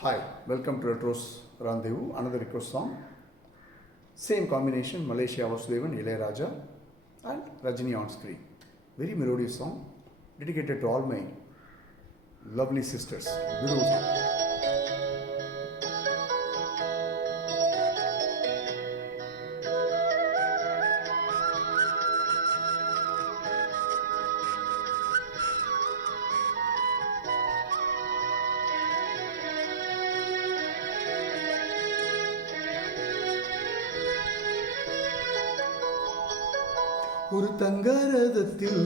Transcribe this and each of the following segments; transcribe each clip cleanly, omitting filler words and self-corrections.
Hi, welcome to Retro's Rendezvous, another request song. Same combination, Malaysia Vasudevan, Ilayaraja and Rajini on screen. Very melodious song, dedicated to all my lovely sisters. Beautiful song. ஒரு தங்கரதத்தில்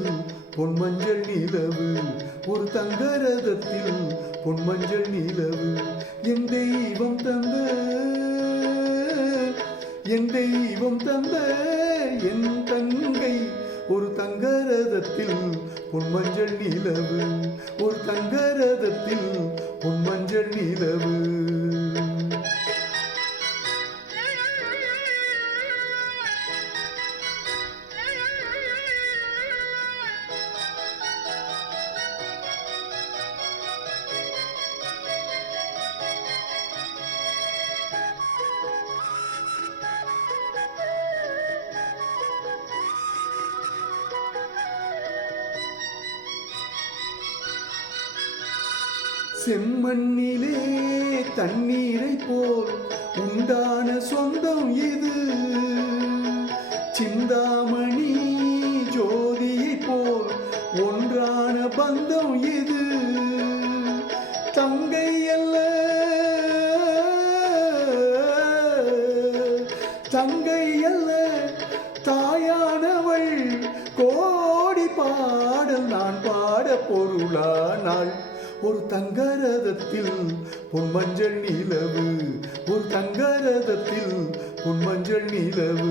பொன்மஞ்சள் நிலவு, ஒரு தங்கரதத்தில் பொன்மஞ்சள் நிலவு, என் தெய்வம் தந்த, என் தெய்வம் தந்த என் தங்கை. ஒரு தங்கரதத்தில் பொன்மஞ்சள் நிலவு, ஒரு தங்கரதத்தில் பொன்மஞ்சள் நிலவு. செம்மண்ணிலே தண்ணீரை போல் உண்டான சொந்தம் இது, சிந்தாமணி ஜோதியை போல் ஒன்றான பந்தம் இது. தங்கை அல்ல, தங்கை அல்ல தாயானவள், கோடி பாடல் நான் பாட பொருளானாள். ஒரு தங்கரதத்தில் பொன்மஞ்சள் நிலவு, ஒரு தங்கரதத்தில் பொன்மஞ்சள் நிலவு.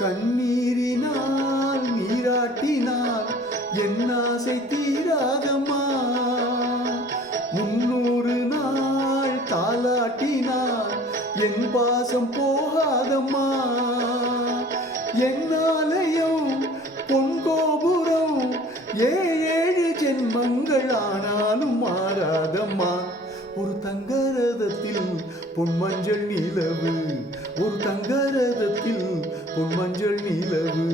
கண்ணீரினால் நீராட்டினால் என் ஆசை தீராதம்மா, 300 நாள் தாலாட்டினால் என் பாசம் போகாதம்மா. என் ஆலயம் பொன் கோபுரம் 7 ஜென்மங்கள் ஆனாலும் மாறாதம்மா. ஒரு தங்கரதத்தில் பொன்மஞ்சள் நிலவு, ஒரு தங்கரதத்தில் பொன்மஞ்சள் நிலவு.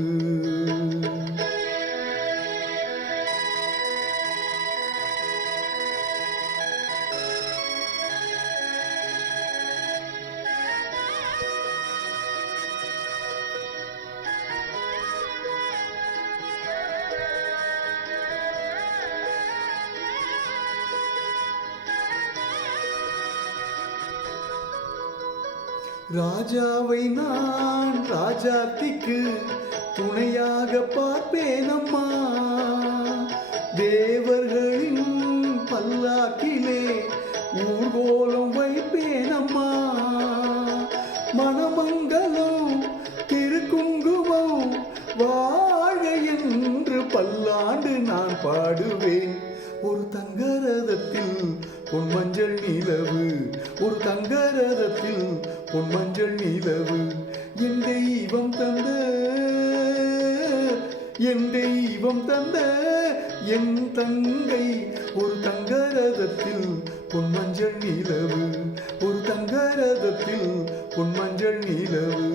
ராஜாவை நான் ராஜாத்திக்கு துணையாக பார்ப்பேனம்மா, தேவர்களின் பல்லாக்கிலே ஊர்கோலம் வைப்பேனம்மா. மணமங்கலம் திருக்குங்குமம் வாழ என்று பல்லாண்டு நான் பாடுவேன். ஒரு தங்கரதத்தில் பொன்மஞ்சள் நிலவு, ஒரு தங்கரதத்தில் பொன்மஞ்சள் நிலவு, என் தெய்வம் தந்த, என் தெய்வம் தந்த என் தங்கை. ஒரு தங்கரதத்தில் பொன்மஞ்சள் நிலவு, ஒரு தங்கரதத்தில் பொன்மஞ்சள் நிலவு.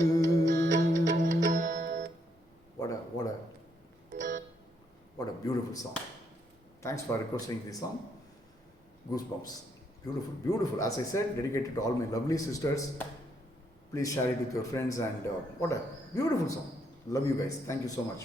What a beautiful song. Thanks for requesting this song. Goosebumps. Beautiful, beautiful. As I said, dedicated to all my lovely sisters. Please share it with your friends and what a beautiful song. Love you guys. Thank you so much.